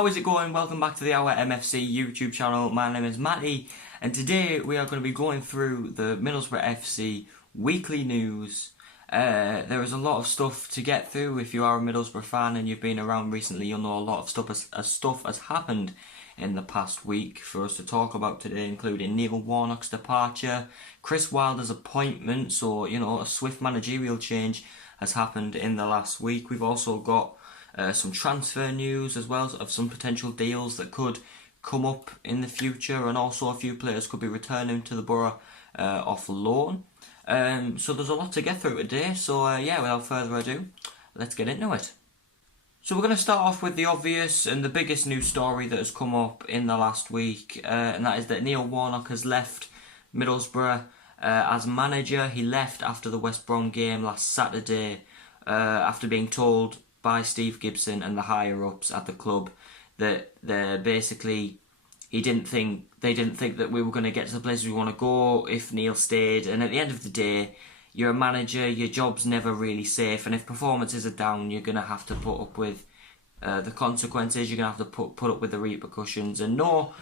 how is it going? Welcome back to the OurMFC YouTube channel. My name is Matty, and today we are going to be going through the Middlesbrough FC weekly news. There is a lot of stuff to get through. If you are a Middlesbrough fan and you've been around recently, you'll know a lot of stuff has happened in the past week for us to talk about today, including Neil Warnock's departure, Chris Wilder's appointment, so a swift managerial change has happened in the last week. We've also got some transfer news as well of some potential deals that could come up in the future, and also a few players could be returning to the Boro off loan. So there's a lot to get through today, so without further ado, let's get into it. So we're going to start off with the obvious and the biggest news story that has come up in the last week, and that is that Neil Warnock has left Middlesbrough as manager. He left after the West Brom game last Saturday after being told by Steve Gibson and the higher ups at the club that they didn't think that we were going to get to the places we want to go if Neil stayed. And at the end of the day, you're a manager, your job's never really safe, and if performances are down, you're going to have to put up with the consequences. You're going to have to put up with the repercussions. And no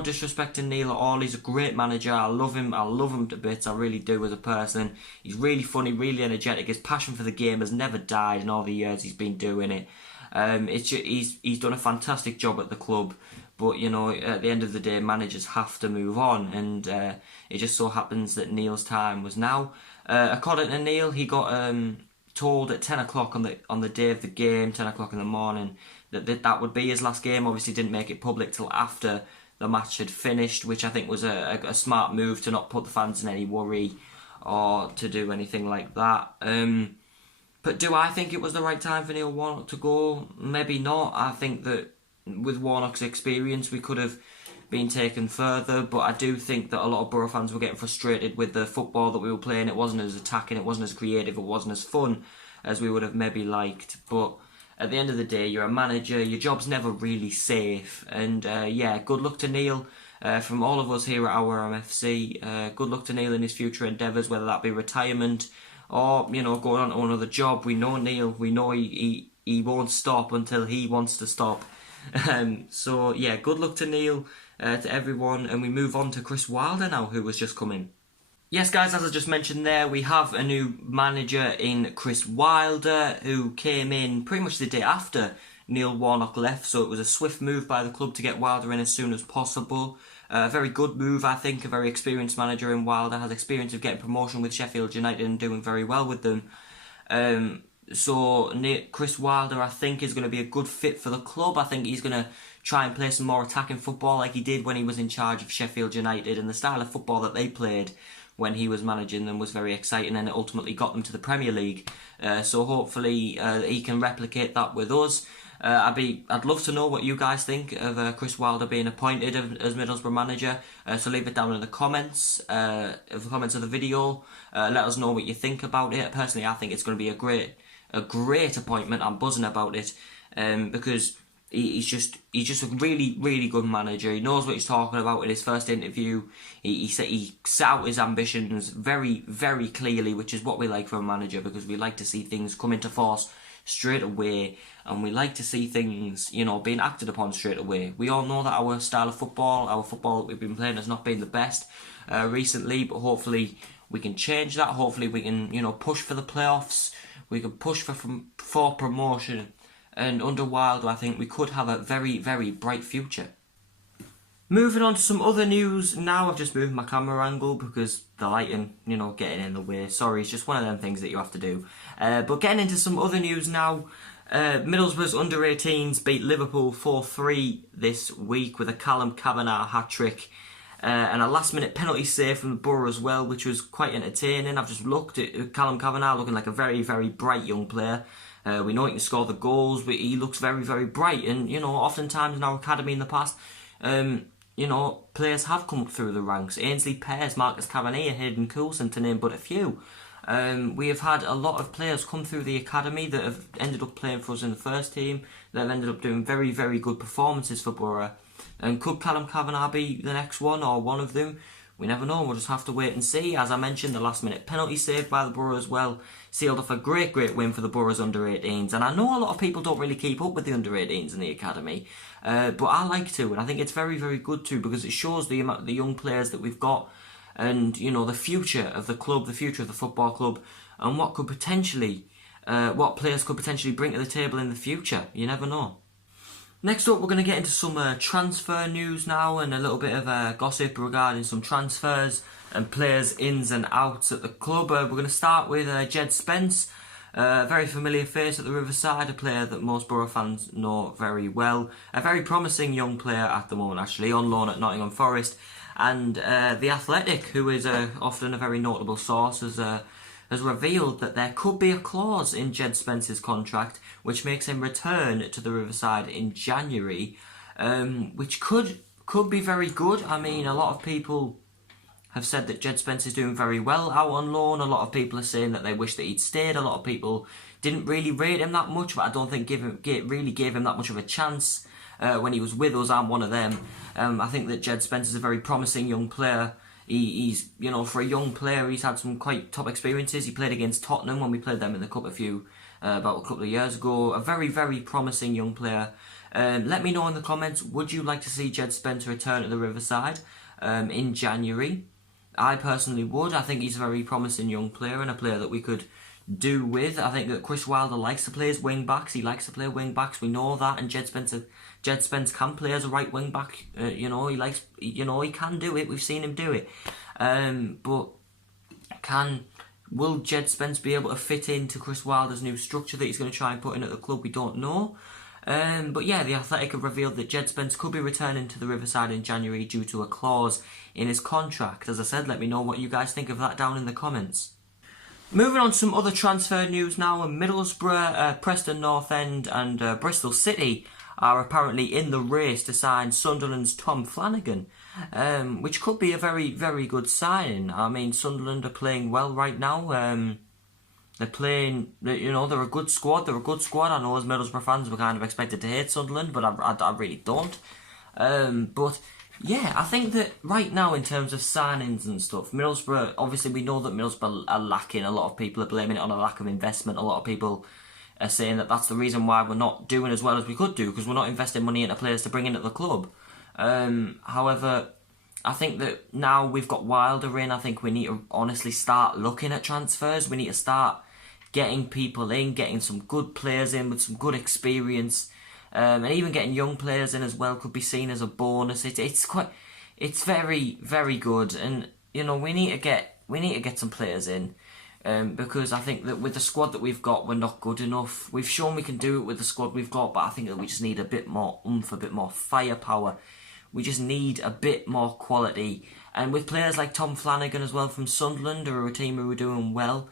disrespect to Neil at all. He's a great manager. I love him to bits. I really do as a person. He's really funny, really energetic. His passion for the game has never died in all the years he's been doing it. He's done a fantastic job at the club. But at the end of the day, managers have to move on, and it just so happens that Neil's time was now. According to Neil, he got told at 10 o'clock on the day of the game, 10 o'clock in the morning, that would be his last game. Obviously didn't make it public till after the match had finished, which I think was a smart move to not put the fans in any worry or to do anything like that. But do I think it was the right time for Neil Warnock to go? Maybe not. I think that with Warnock's experience we could have been taken further, but I do think that a lot of Boro fans were getting frustrated with the football that we were playing. It wasn't as attacking, it wasn't as creative, it wasn't as fun as we would have maybe liked. But at the end of the day, you're a manager, your job's never really safe, and good luck to Neil from all of us here at OurMFC. Good luck to Neil in his future endeavours, whether that be retirement or going on to another job. We know Neil, we know he won't stop until he wants to stop. Good luck to Neil, to everyone, and we move on to Chris Wilder now, who has just come in. Yes guys, as I just mentioned there, we have a new manager in Chris Wilder, who came in pretty much the day after Neil Warnock left, so it was a swift move by the club to get Wilder in as soon as possible. A very good move, I think. A very experienced manager in Wilder, has experience of getting promotion with Sheffield United and doing very well with them. So Chris Wilder, I think, is going to be a good fit for the club. I think he's going to try and play some more attacking football like he did when he was in charge of Sheffield United, and the style of football that they played when he was managing them was very exciting, and it ultimately got them to the Premier League. So hopefully he can replicate that with us. I'd love to know what you guys think of Chris Wilder being appointed as Middlesbrough manager. So leave it down in the comments of the video. Let us know what you think about it. Personally, I think it's going to be a great appointment. I'm buzzing about it because he's just a really, really good manager. He knows what he's talking about. In his first interview, he set out his ambitions very, very clearly, which is what we like from a manager, because we like to see things come into force straight away, and we like to see things being acted upon straight away. We all know that our style of football, our football that we've been playing, has not been the best recently, but hopefully we can change that. Hopefully we can push for the playoffs. We can push for promotion, and under Wilder I think we could have a very, very bright future. Moving on to some other news now. I've just moved my camera angle because the lighting, getting in the way. Sorry, it's just one of them things that you have to do. But getting into some other news now. Middlesbrough's under-18s beat Liverpool 4-3 this week with a Callum Cavanagh hat-trick. And a last-minute penalty save from the Boro as well, which was quite entertaining. I've just looked at Callum Cavanagh, looking like a very, very bright young player. We know he can score the goals, but he looks very, very bright. And, oftentimes in our academy in the past, players have come up through the ranks. Ainsley Pears, Marcus Tavernier, Hayden Coulson, to name but a few. We have had a lot of players come through the academy that have ended up playing for us in the first team, that have ended up doing very, very good performances for Boro. And could Callum Cavanagh be the next one, or one of them? we never know. We'll just have to wait and see. As I mentioned, the last minute penalty saved by the Boro as well sealed off a great win for the Boro's under-18s. And I know a lot of people don't really keep up with the under-18s in the academy, but I like to, and I think it's very, very good to, because it shows the young players that we've got, and you know, the future of the club, the future of the football club, and what players could potentially bring to the table in the future. You never know. Next up, we're going to get into some transfer news now, and a little bit of gossip regarding some transfers and players' ins and outs at the club. We're going to start with Jed Spence, a very familiar face at the Riverside, a player that most Boro fans know very well. A very promising young player at the moment, actually, on loan at Nottingham Forest. And The Athletic, who is often a very notable source, has revealed that there could be a clause in Jed Spence's contract which makes him return to the Riverside in January, which could be very good. I mean, a lot of people have said that Jed Spence is doing very well out on loan. A lot of people are saying that they wish that he'd stayed. A lot of people didn't really rate him that much, but I don't think really gave him that much of a chance when he was with us. I'm one of them. I think that Jed Spence is a very promising young player. He's, you know, for a young player, he's had some quite top experiences. He played against Tottenham when we played them in the cup about a couple of years ago. A very, very promising young player. Let me know in the comments, would you like to see Jed Spence return to the Riverside in January? I personally would. I think he's a very promising young player, and a player that we could do with. I think that Chris Wilder likes to play as wing backs. He likes to play wing backs. We know that, and Jed Spence can play as a right wing back. He likes. He can do it. We've seen him do it. But will Jed Spence be able to fit into Chris Wilder's new structure that he's going to try and put in at the club? We don't know. But yeah, The Athletic have revealed that Jed Spence could be returning to the Riverside in January due to a clause in his contract. As I said, let me know what you guys think of that down in the comments. Moving on to some other transfer news now. Middlesbrough, Preston North End and Bristol City are apparently in the race to sign Sunderland's Tom Flanagan, which could be a very, very good signing. I mean, Sunderland are playing well right now. They're playing, they're a good squad. I know as Middlesbrough fans we're kind of expected to hate Sunderland, but I really don't. But yeah, I think that right now in terms of signings and stuff, Middlesbrough, obviously we know that Middlesbrough are lacking. A lot of people are blaming it on a lack of investment. A lot of people are saying that that's the reason why we're not doing as well as we could do, because we're not investing money into players to bring into the club. However, I think that now we've got Wilder in, I think we need to honestly start looking at transfers. We need to start getting people in, getting some good players in with some good experience. And even getting young players in as well could be seen as a bonus. It's very, very good, and we need to get some players in, because I think that with the squad that we've got, we're not good enough. We've shown we can do it with the squad we've got, but I think that we just need a bit more oomph, a bit more firepower. We just need a bit more quality, and with players like Tom Flanagan as well from Sunderland, or a team who are doing well,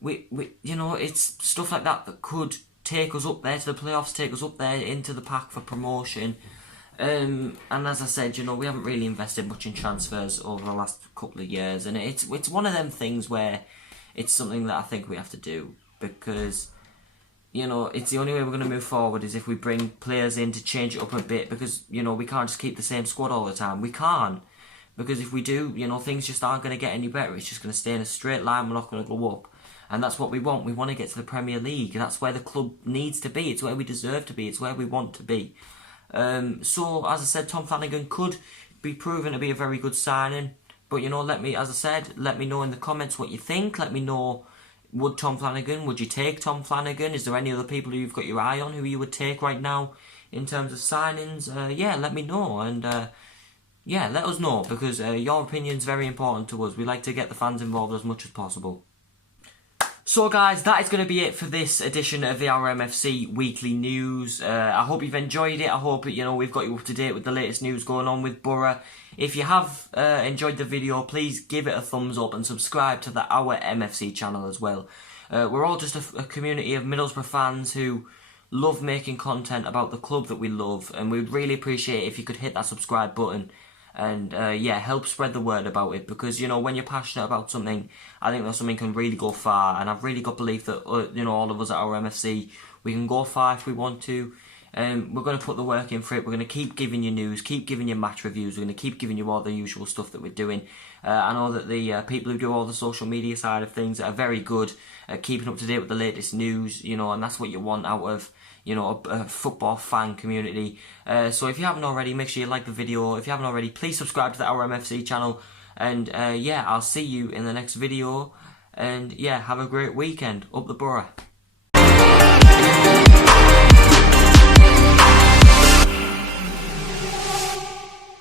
it's stuff like that could take us up there to the playoffs, take us up there into the pack for promotion. And as I said, we haven't really invested much in transfers over the last couple of years, and it's one of them things where it's something that I think we have to do, because it's the only way we're going to move forward is if we bring players in to change it up a bit, because we can't just keep the same squad all the time. We can't, because if we do, things just aren't going to get any better. It's just going to stay in a straight line. We're not going to go up. And that's what we want. We want to get to the Premier League. And that's where the club needs to be. It's where we deserve to be. It's where we want to be. So, as I said, Tom Flanagan could be proven to be a very good signing. But, let me know in the comments what you think. Let me know, would you take Tom Flanagan? Is there any other people who you've got your eye on who you would take right now in terms of signings? Let me know. And, let us know, because your opinion's very important to us. We like to get the fans involved as much as possible. So guys, that is going to be it for this edition of the OurMFC Weekly News. I hope you've enjoyed it. I hope we've got you up to date with the latest news going on with Boro. If you have enjoyed the video, please give it a thumbs up and subscribe to the OurMFC channel as well. We're all just a community of Middlesbrough fans who love making content about the club that we love, and we'd really appreciate it if you could hit that subscribe button and help spread the word about it, because when you're passionate about something, I think that something can really go far, and I've really got belief that all of us at OurMFC, we can go far if we want to. We're going to put the work in for it. We're going to keep giving you news, keep giving you match reviews. We're going to keep giving you all the usual stuff that we're doing. I know that the people who do all the social media side of things are very good at keeping up to date with the latest news, you know, and that's what you want out of, you know, a football fan community. So if you haven't already, make sure you like the video. If you haven't already, please subscribe to the OurMFC channel. And yeah, I'll see you in the next video. And yeah, have a great weekend. Up the Boro.